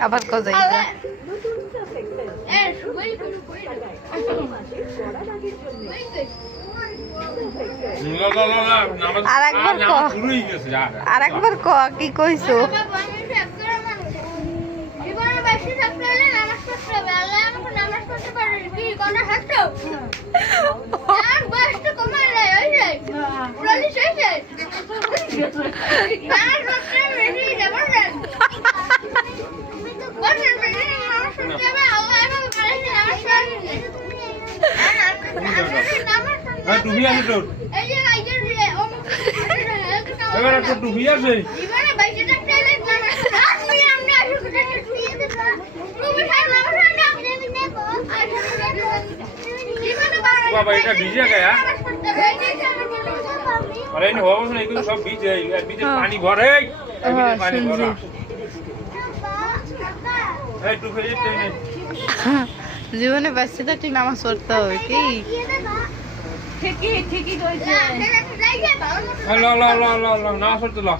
আবার কোথায় আরেকবার ক কি কইছো টুপি আছে তোর এবার একটা টুপি আছে বাবা এটা ভিজে গায়া আরে এই হওয়া না এগুলো সব ভিজে ভিজে পানি ভরে পানি ভরা এই টুপি দিতে নে জীবনে বাঁচতে তো তুই নামাজ পড়তে হবে কি ঠিকই কইছে ল ল ল ল ল না পড়তে ল